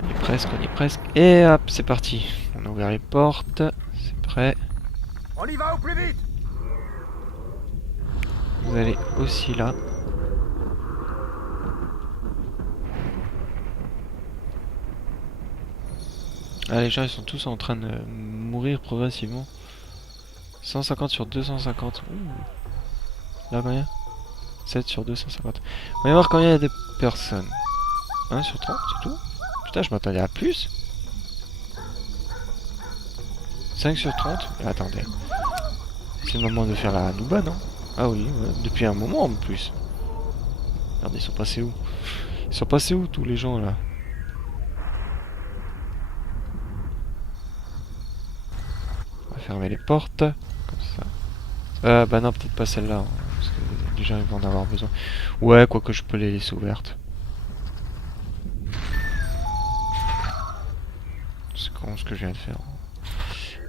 On y est presque, on y est presque. Et hop, c'est parti. On a ouvert les portes. C'est prêt. On y va au plus vite. Vous allez aussi là. Ah, les gens ils sont tous en train de mourir progressivement. 150 sur 250. Ouh. Là combien? 7 sur 250. On va voir combien il y a de personnes. 1 sur 30, c'est tout? Putain, je m'attendais à plus. 5 sur 30. Attendez. C'est le moment de faire la Nouba, non? Ah oui, ouais, depuis un moment en plus. Merde, ils sont passés où? Ils sont passés où tous les gens là? On va fermer les portes. Comme ça. Bah non, peut-être pas celle-là. Hein, parce que les gens ils vont en avoir besoin. Ouais, quoique je peux les laisser ouvertes. C'est con ce que je viens de faire.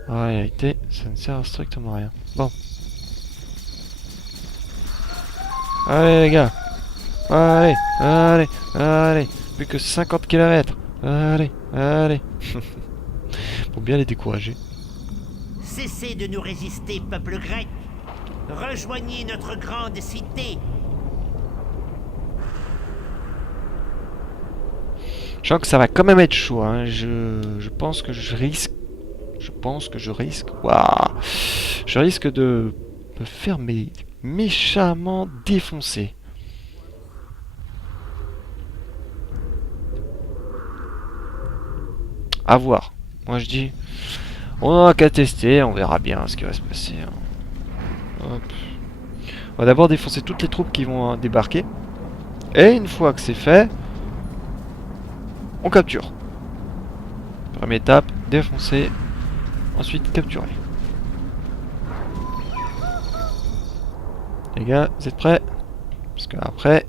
En réalité, ça ne sert à strictement rien. Bon. Allez les gars. Allez, allez, allez. Plus que 50 km. Allez, allez. Pour bien les décourager. Cessez de nous résister, peuple grec. Rejoignez notre grande cité. Je sens que ça va quand même être chaud. Hein. Je pense que je risque. Je pense que je risque. Waouh. Je risque de me faire méchamment défoncer. À voir. Moi je dis. On n'a qu'à tester, on verra bien ce qui va se passer. Hein. Hop. On va d'abord défoncer toutes les troupes qui vont débarquer. Et une fois que c'est fait, on capture. Première étape, défoncer. Ensuite, capturer. Les gars, vous êtes prêts? Parce que après,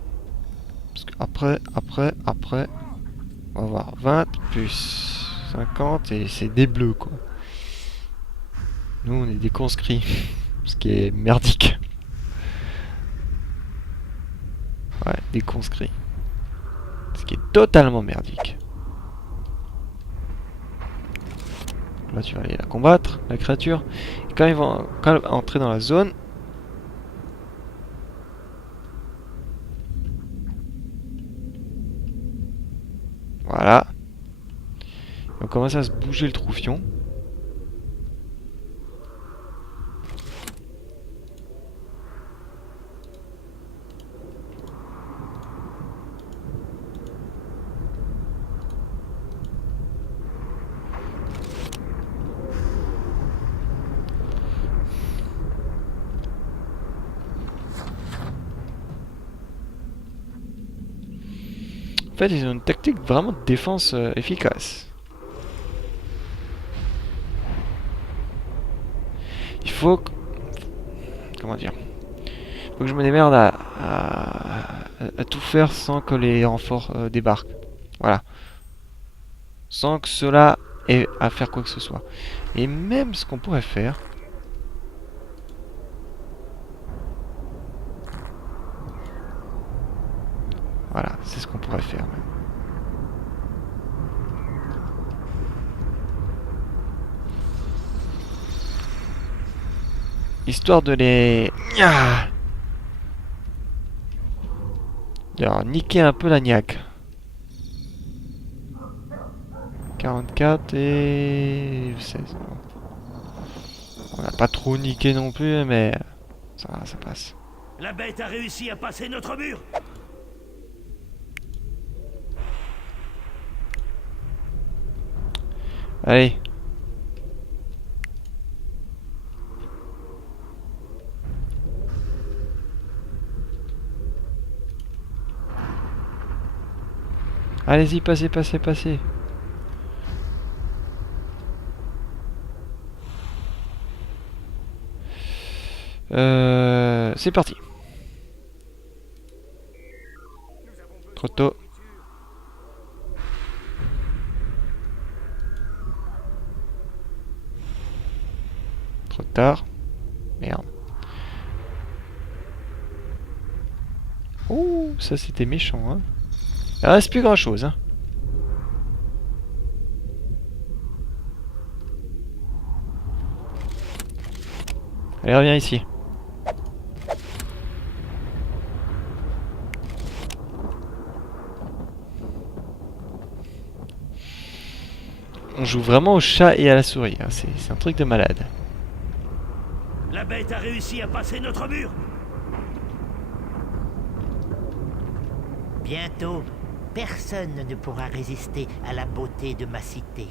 on va avoir 20 plus 50 et c'est des bleus quoi. Nous on est des conscrits, ce qui est merdique. Ouais, des conscrits. Ce qui est totalement merdique. Là tu vas aller la combattre, la créature. Et quand ils vont entrer dans la zone, voilà. On commence à se bouger le troufion. En fait, ils ont une tactique vraiment de défense efficace. Il faut que... Comment dire? Il faut que je me démerde à tout faire sans que les renforts débarquent. Voilà. Sans que cela ait à faire quoi que ce soit. Et même ce qu'on pourrait faire... Voilà, c'est ce qu'on pourrait faire même. Histoire de les... Alors, niquer un peu la niaque. 44 et 16. On n'a pas trop niqué non plus, mais ça passe. La bête a réussi à passer notre mur. Allez. Allez-y, passez, passez, passez. C'est parti. Trop tôt. Trop tard. Merde. Ouh, ça c'était méchant, hein. Il reste plus grand chose, hein. Allez, reviens ici. On joue vraiment au chat et à la souris, hein. C'est un truc de malade. La bête a réussi à passer notre mur. Bientôt, personne ne pourra résister à la beauté de ma cité.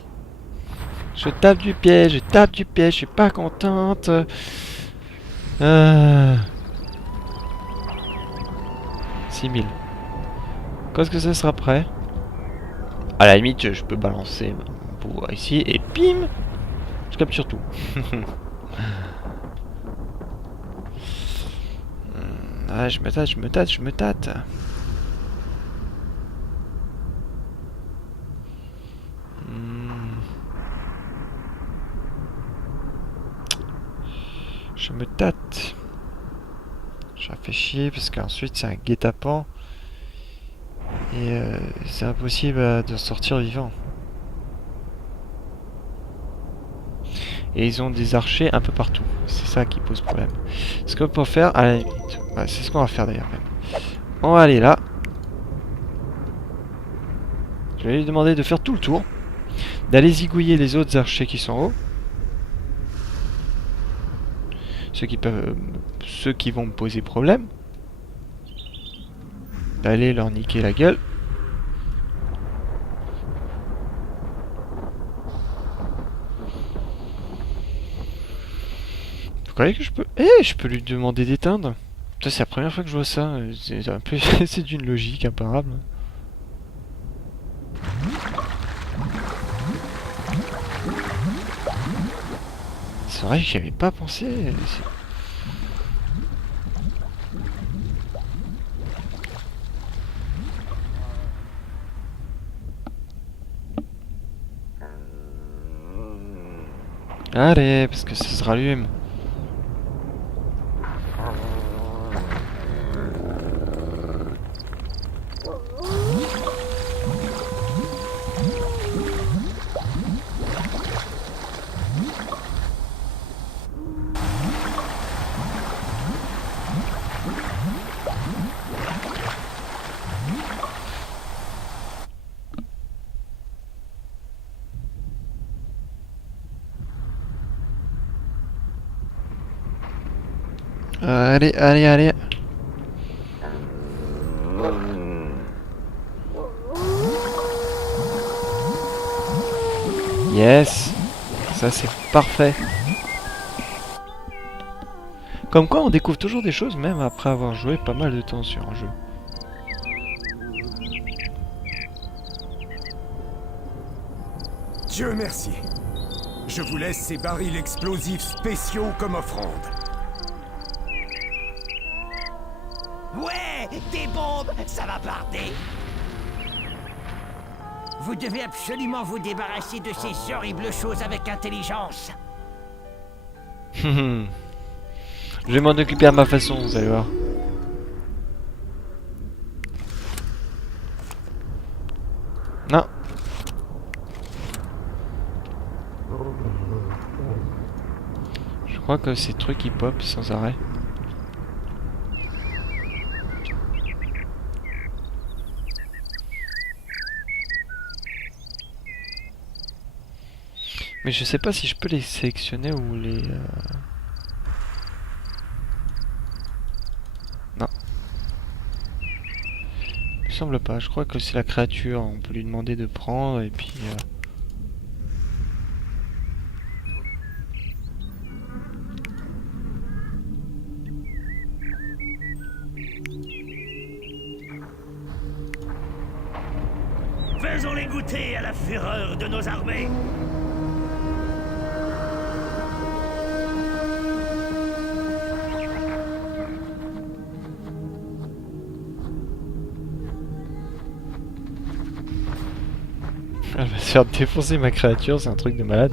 Je tape du pied, je suis pas contente. 6000. Quand est-ce que ça sera prêt? À la limite, je peux balancer mon pouvoir ici et bim! Je capture tout. Ah, je me tâte. Je me tâte. Je réfléchis parce qu'ensuite c'est un guet-apens. Et c'est impossible de sortir vivant. Et ils ont des archers un peu partout. C'est ça qui pose problème. Ce qu'on peut faire, à la limite, ouais, c'est ce qu'on va faire d'ailleurs même. On va aller là. Je vais lui demander de faire tout le tour. D'aller zigouiller les autres archers qui sont en haut. Ceux qui vont me poser problème. D'aller leur niquer la gueule. Vous croyez que je peux... je peux lui demander d'éteindre. Ça, c'est la première fois que je vois ça. C'est un peu... c'est d'une logique imparable. C'est vrai que j'y avais pas pensé. Allez, parce que ça se rallume. Allez. Yes. Ça, c'est parfait. Comme quoi, on découvre toujours des choses, même après avoir joué pas mal de temps sur un jeu. Dieu merci. Je vous laisse ces barils explosifs spéciaux comme offrande. Ouais, des bombes, ça va barder. Vous devez absolument vous débarrasser de ces horribles choses avec intelligence. Je vais m'en occuper à ma façon, vous allez voir. Non. Je crois que ces trucs ils pop sans arrêt. Mais je sais pas si je peux les sélectionner ou les... Non. Il me semble pas. Je crois que c'est la créature. On peut lui demander de prendre et puis... Faisons-les goûter à la fureur de nos armées. Elle va se faire défoncer ma créature, c'est un truc de malade.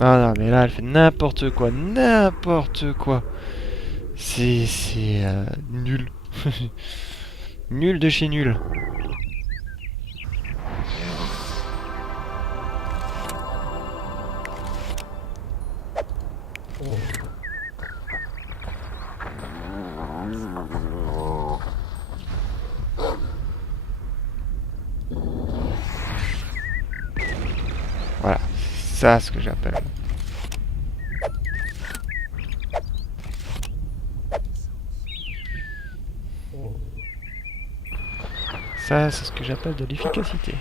Non, mais là elle fait n'importe quoi, C'est nul. Nul de chez nul. ça ce que j'appelle. Ça, c'est ce que j'appelle de l'efficacité.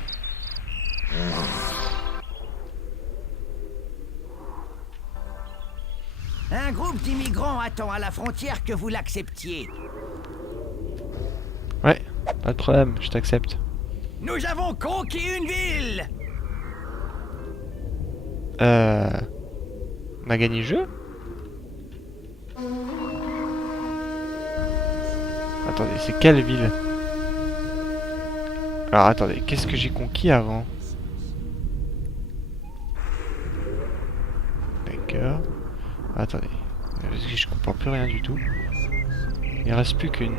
Un groupe d'immigrants attend à la frontière que vous l'acceptiez. Ouais, pas de problème, je t'accepte. Nous avons conquis une ville. On a gagné le jeu? Attendez, c'est quelle ville? Alors attendez, qu'est-ce que j'ai conquis avant? D'accord. Attendez, parce que je comprends plus rien du tout. Il reste plus qu'une.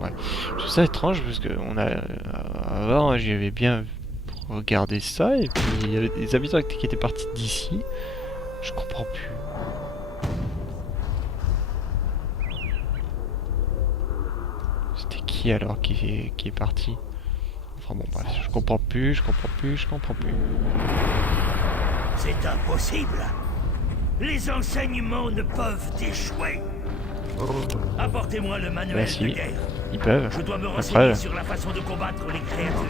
Ouais. Je trouve ça étrange parce que on a avant j'avais bien regardé ça et puis il y avait des habitants qui étaient partis d'ici. Je comprends plus. C'était qui alors qui est parti? Enfin bon bref, je comprends plus. C'est impossible. Les enseignements ne peuvent échouer. Apportez-moi le manuel Bah de si, guerre. ils peuvent. Je dois me Après, renseigner sur la façon de combattre les créatures.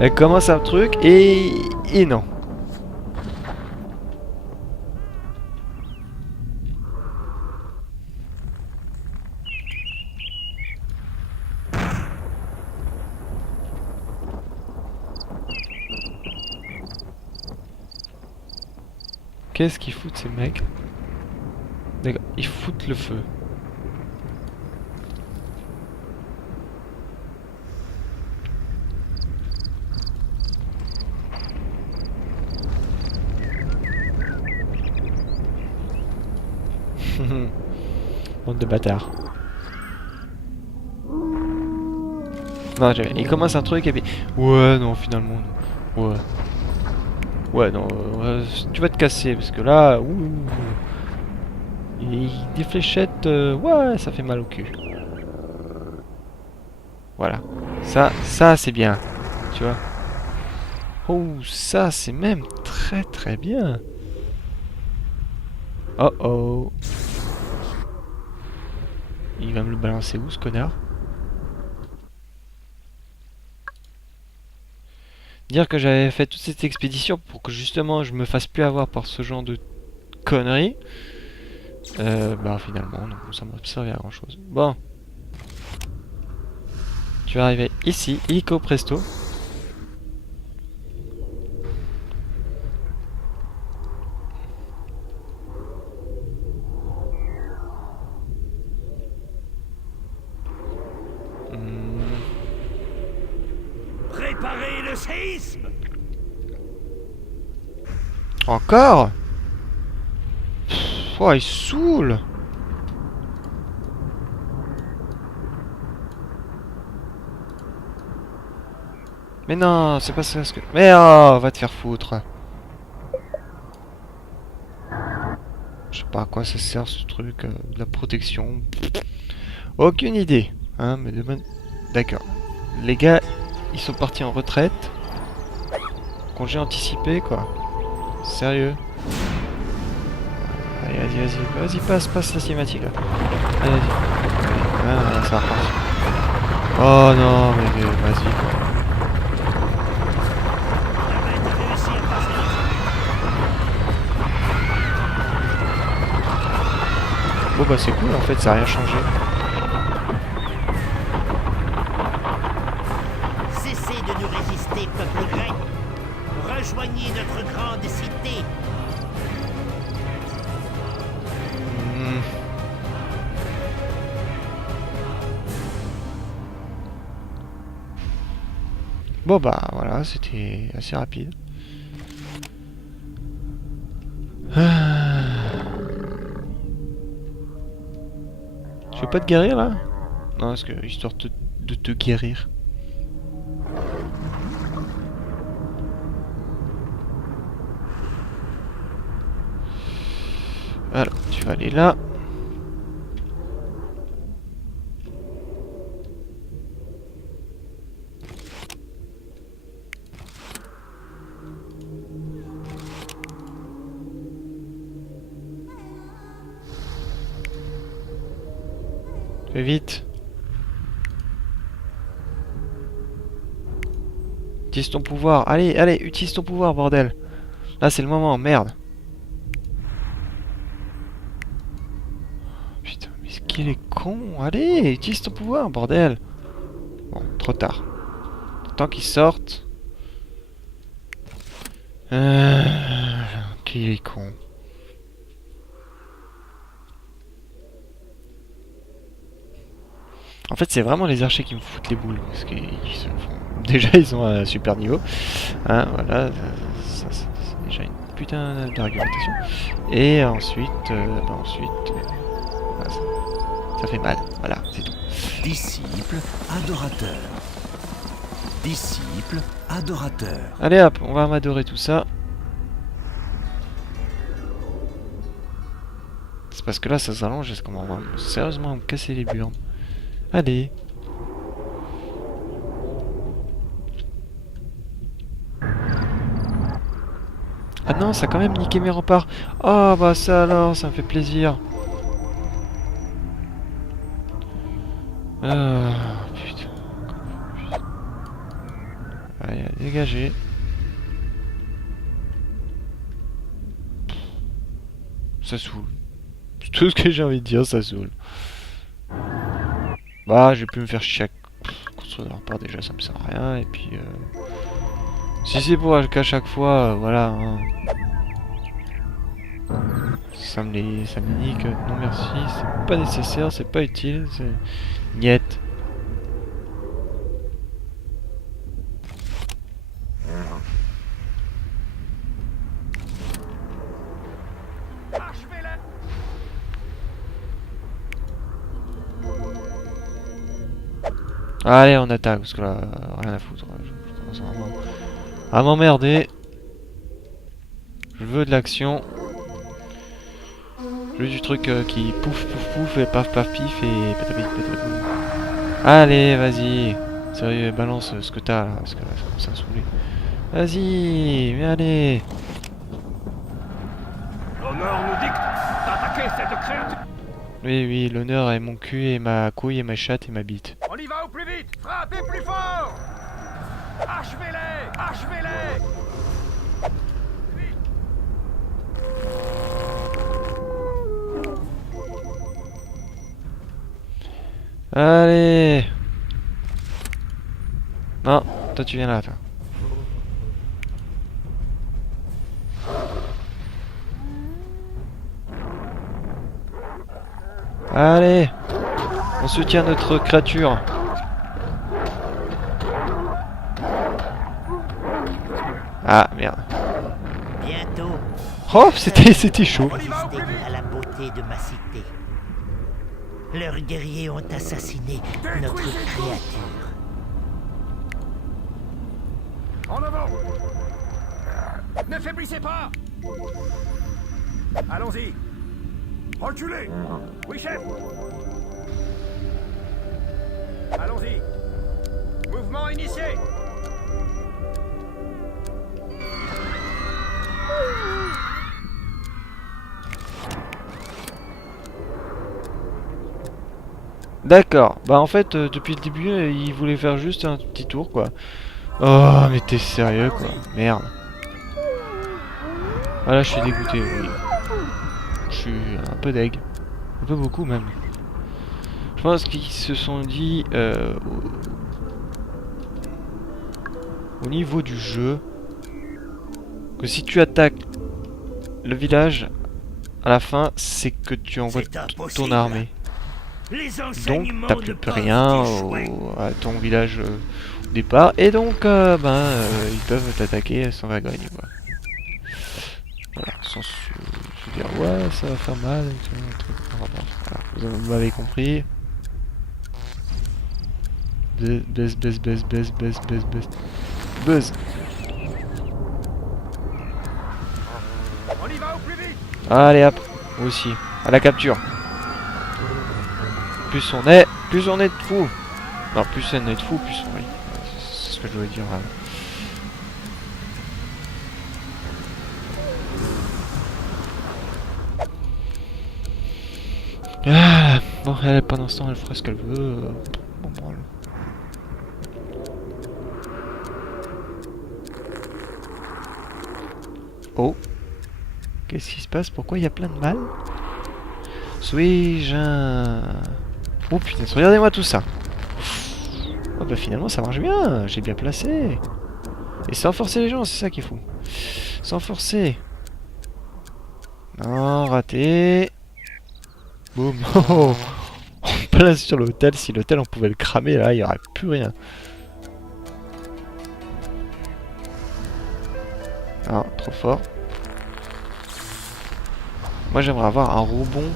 elle commence un truc et non. Qu'est-ce qu'ils foutent ces mecs? D'accord, ils foutent le feu. Bande de bâtards. Non, jamais. Il commence un truc et puis... Ouais, non, finalement, non. Ouais. Ouais, non, tu vas te casser, parce que là... Ouh, et des fléchettes... ouais, ça fait mal au cul. Voilà. Ça c'est bien. Tu vois. Oh, ça, c'est même très très bien. Oh oh. Il va me le balancer où, ce connard? Dire que j'avais fait toute cette expédition pour que justement je me fasse plus avoir par ce genre de conneries. Bah finalement, non, ça m'a pas servi à grand chose. Bon. Tu vas arriver ici, illico presto. Préparez le séisme. Encore? Oh, il saoule. Mais non, c'est pas ça ce que... Mais oh, va te faire foutre. Je sais pas à quoi ça sert ce truc, de la protection. Aucune idée. Hein, mais demain... D'accord. Les gars, ils sont partis en retraite. Congé anticipé, quoi. Sérieux. Allez, vas-y, passe la cinématique, là. Allez, vas-y. Ah, ça repart. Oh non, mais vas-y, quoi. Bon bah c'est cool en fait, ça a rien changé. Cessez de nous résister, peuple grec. Rejoignez notre grande cité. Bon bah voilà, c'était assez rapide. Tu veux pas te guérir là? Non, parce que histoire de te guérir. Alors, tu vas aller là. Fais vite. Utilise ton pouvoir. Allez, allez, utilise ton pouvoir, bordel. Là, c'est le moment, merde. Putain, mais ce qu'il est con. Allez, utilise ton pouvoir, bordel. Bon, trop tard. Tant qu'ils sortent. Qu'il est con. En fait, c'est vraiment les archers qui me foutent les boules. Parce qu'ils se font... Déjà, ils ont un super niveau. Hein, voilà. Ça, c'est déjà une putain d'argumentation. Et ensuite... voilà, ça fait mal. Voilà, c'est tout. Disciple, adorateur. Disciple, adorateur. Allez hop, on va m'adorer tout ça. C'est parce que là, ça s'allonge. Est-ce qu'on va sérieusement me casser les burnes? Allez. Ah non, ça a quand même niqué mes remparts. Oh bah ça alors, ça me fait plaisir. Putain. Allez, dégagez. Ça saoule. C'est tout ce que j'ai envie de dire, ça saoule. Bah, j'ai pu me faire chier à construire des remparts, déjà ça me sert à rien. Et puis, si c'est pour qu'à chaque fois, voilà. Hein, ça me nique. Non merci, c'est pas nécessaire, c'est pas utile, c'est... Niet. Allez, on attaque, parce que là, rien à foutre. Je commence vraiment à m'emmerder. Je veux de l'action. Je veux du truc qui pouf pouf pouf et paf paf pif et patapif patapif. Allez, vas-y. Sérieux, balance ce que t'as là, parce que là, ça commence à saouler. Vas-y, mais allez. L'honneur nous dicte d'attaquer cette créature. Oui, oui, l'honneur est mon cul et ma couille et ma chatte et ma bite. On y va au plus vite. Frappez plus fort. Achevez-les. Achevez-les. Allez. Non, toi tu viens là, toi. Allez. On soutient notre créature. Ah, merde. Bientôt, Oh, c'était chaud. résister à la beauté de ma cité. Leurs guerriers ont assassiné notre créature. En avant. Ne faiblissez pas. Allons-y. Reculez. Oui, chef. Allons-y. Mouvement initié. D'accord. Bah en fait, depuis le début, il voulait faire juste un petit tour, quoi. Oh, mais t'es sérieux, quoi. Merde. Ah là, je suis dégoûté, oui. Je suis un peu deg. Un peu beaucoup, même. Je pense qu'ils se sont dit... au niveau du jeu... que si tu attaques le village, à la fin, c'est que tu envoies C'est toute ton impossible. armée. Les Donc enseignements t'as ne plus peuvent rien échouer. à ton village au départ. Et donc ils peuvent t'attaquer sans vergogne, quoi. Voilà, sans se dire ouais ça va faire mal et tout, un truc. Enfin, voilà, vous m'avez compris. Buzz. On y va au plus vite. Allez hop. Moi aussi. À la capture. Plus on est de fous. Non, plus on est de fous, plus on... Oui. C'est ce que je voulais dire. Ah, bon, elle, pendant ce temps, elle fera ce qu'elle veut. Bon, branle. Oh. Qu'est-ce qui se passe? Pourquoi il y a plein de mal? Suis-je un... Oh putain, regardez-moi tout ça. Oh bah finalement ça marche bien. J'ai bien placé. Et sans forcer les gens, c'est ça qu'il faut. Sans forcer. Non, raté. Boum. Oh, on place sur l'hôtel. Si l'hôtel on pouvait le cramer là, il n'y aurait plus rien. Ah, trop fort. Moi j'aimerais avoir un rebond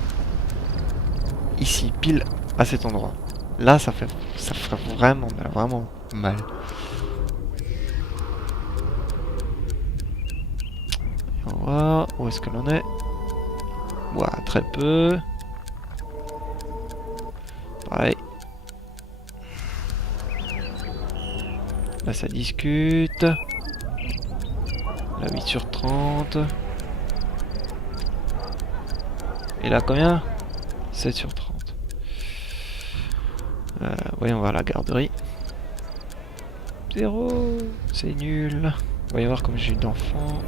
ici, pile à cet endroit. Là ça ferait vraiment mal. On va voir où est-ce que l'on est. Ouah, très peu. Pareil. Là ça discute. Là 8 sur 30. Et là combien? 7 sur 30. Voyons voir la garderie. 0. C'est nul. Voyons voir comme j'ai d'enfants.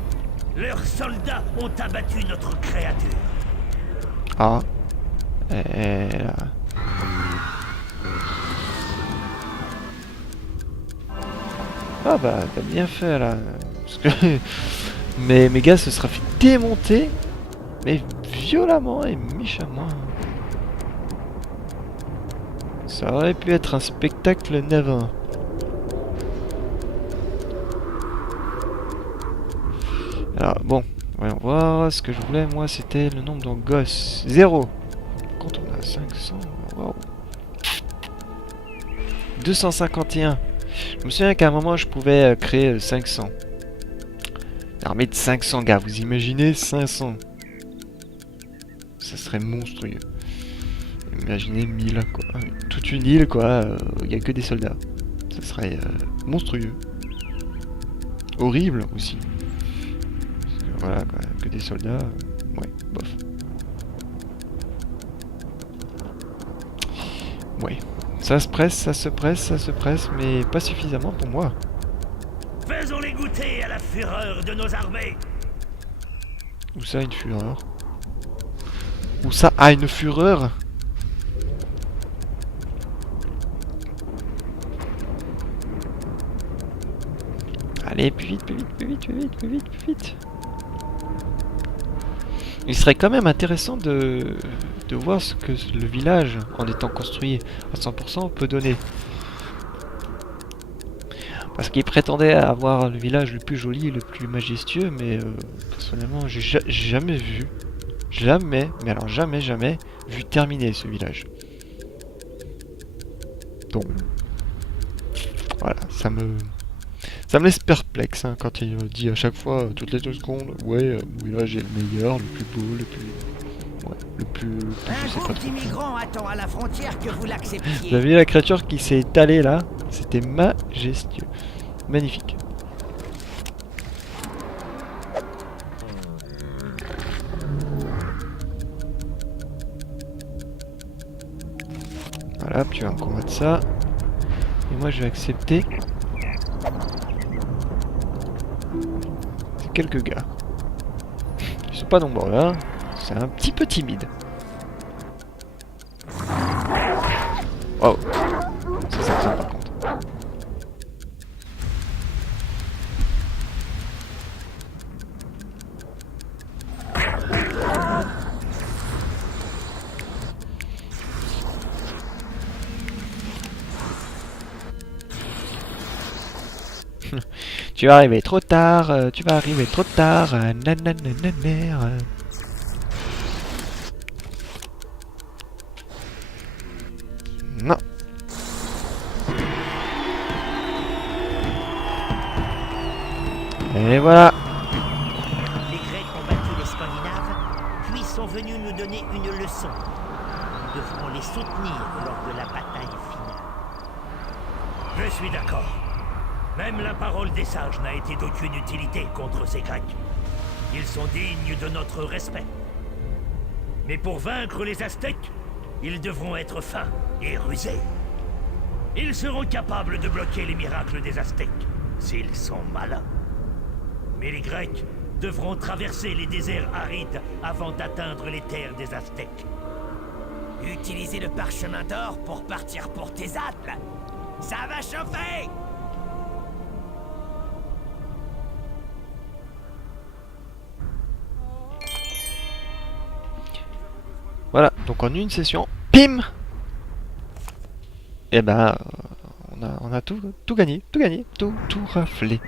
Leurs soldats ont abattu notre créature. Ah. Et là. Ah bah t'as bien fait là. Parce que mais mes gars se sera fait démonter. Mais violemment et méchamment. Ça aurait pu être un spectacle navrant. Alors bon, voyons voir. Ce que je voulais moi c'était le nombre de gosses. 0. Quand on a 500, wow. 251. Je me souviens qu'à un moment je pouvais créer 500. Une armée de 500 gars, vous imaginez 500. Ça serait monstrueux. Imaginez 1000 quoi. Toute une île quoi, il n'y a que des soldats. Ça serait monstrueux. Horrible aussi. Parce que, voilà quoi, que des soldats. Ouais, bof. Ouais. Ça se presse, ça se presse, ça se presse, mais pas suffisamment pour moi. Faisons-les goûter à la fureur de nos armées. Où ça une fureur? Où ça a une fureur? Allez, plus vite, plus vite, plus vite, plus vite, plus vite, plus vite. Il serait quand même intéressant de voir ce que le village, en étant construit à 100%, peut donner. Parce qu'il prétendait avoir le village le plus joli et le plus majestueux, mais personnellement, j'ai jamais vu, mais alors jamais vu terminer ce village. Donc, voilà, ça me laisse perplexe hein, quand il dit à chaque fois, toutes les 2 secondes, ouais, le village est le meilleur, le plus beau, le plus... Ouais, le plus je sais pas trop. Immigrant attend à la frontière que vous l'acceptiez. Vous avez vu la créature qui s'est étalée là? C'était majestueux. Magnifique. Voilà, tu vas me combattre ça. Et moi je vais accepter quelques gars. Ils sont pas nombreux hein. C'est un petit peu timide. Oh. Ça s'attend par contre. Tu vas arriver trop tard, tu vas arriver trop tard, nananananer. Non. Et voilà. Les Grecs ont battu les Scandinaves, puis sont venus nous donner une leçon. Nous devrons les soutenir lors de la bataille finale. Je suis d'accord. Même la parole des sages n'a été d'aucune utilité contre ces Grecs. Ils sont dignes de notre respect. Mais pour vaincre les Aztèques, ils devront être fins et rusés. Ils seront capables de bloquer les miracles des Aztèques, s'ils sont malins. Mais les Grecs devront traverser les déserts arides avant d'atteindre les terres des Aztèques. Utiliser le parchemin d'or pour partir pour tes atles. Ça va chauffer! Voilà, donc en une session, pim! Et ben, on a tout gagné, tout raflé.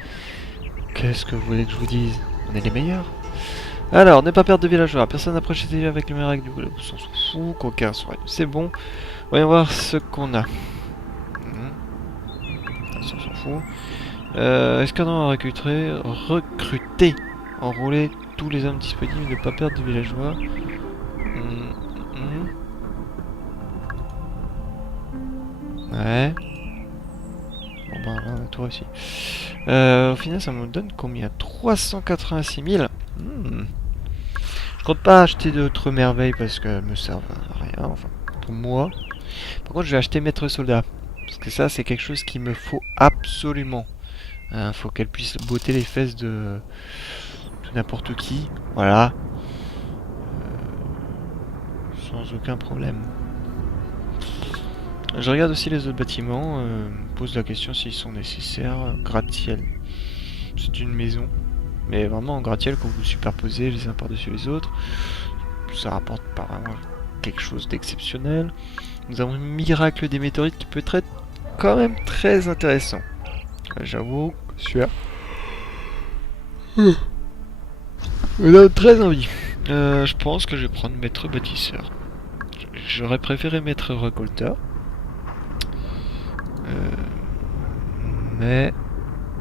Qu'est-ce que vous voulez que je vous dise? On est les meilleurs. Alors, ne pas perdre de villageois. Personne n'approche les avec le miracle du coup. On s'en fout, qu'aucun soit. C'est bon. Voyons voir ce qu'on a. Ça, on s'en fout. Escadron à recruter. Enrôler tous les hommes disponibles. Ne pas perdre de villageois. Ouais. Bon ben là, on a tout réussi. Au final, ça me donne combien? 386 000. Je compte pas acheter d'autres merveilles parce qu'elles me servent à rien, enfin, pour moi. Par contre, je vais acheter maître soldat. Parce que ça, c'est quelque chose qu'il me faut absolument. Faut qu'elle puisse botter les fesses de n'importe qui. Voilà. Sans aucun problème. Je regarde aussi les autres bâtiments, me pose la question s'ils sont nécessaires. Gratte-ciel, c'est une maison, mais vraiment en gratte-ciel, quand vous superposez les uns par-dessus les autres, ça rapporte pas vraiment quelque chose d'exceptionnel. Nous avons un miracle des météorites qui peut être quand même très intéressant. J'avoue, sûr. On a très envie. Je pense que je vais prendre maître bâtisseur. J'aurais préféré maître récolteur. Mais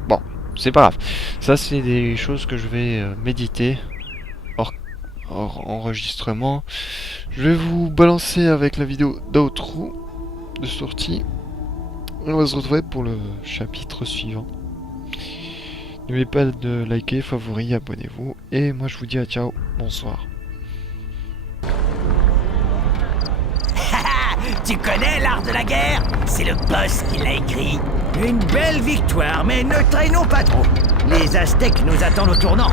bon, c'est pas grave. Ça, c'est des choses que je vais méditer hors enregistrement. Je vais vous balancer avec la vidéo d'outro de sortie. On va se retrouver pour le chapitre suivant. N'oubliez pas de liker, favori, abonnez-vous. Et moi, je vous dis à ciao, bonsoir. Tu connais l'art de la guerre? C'est le boss qui l'a écrit. Une belle victoire, mais ne traînons pas trop. Les Aztèques nous attendent au tournant.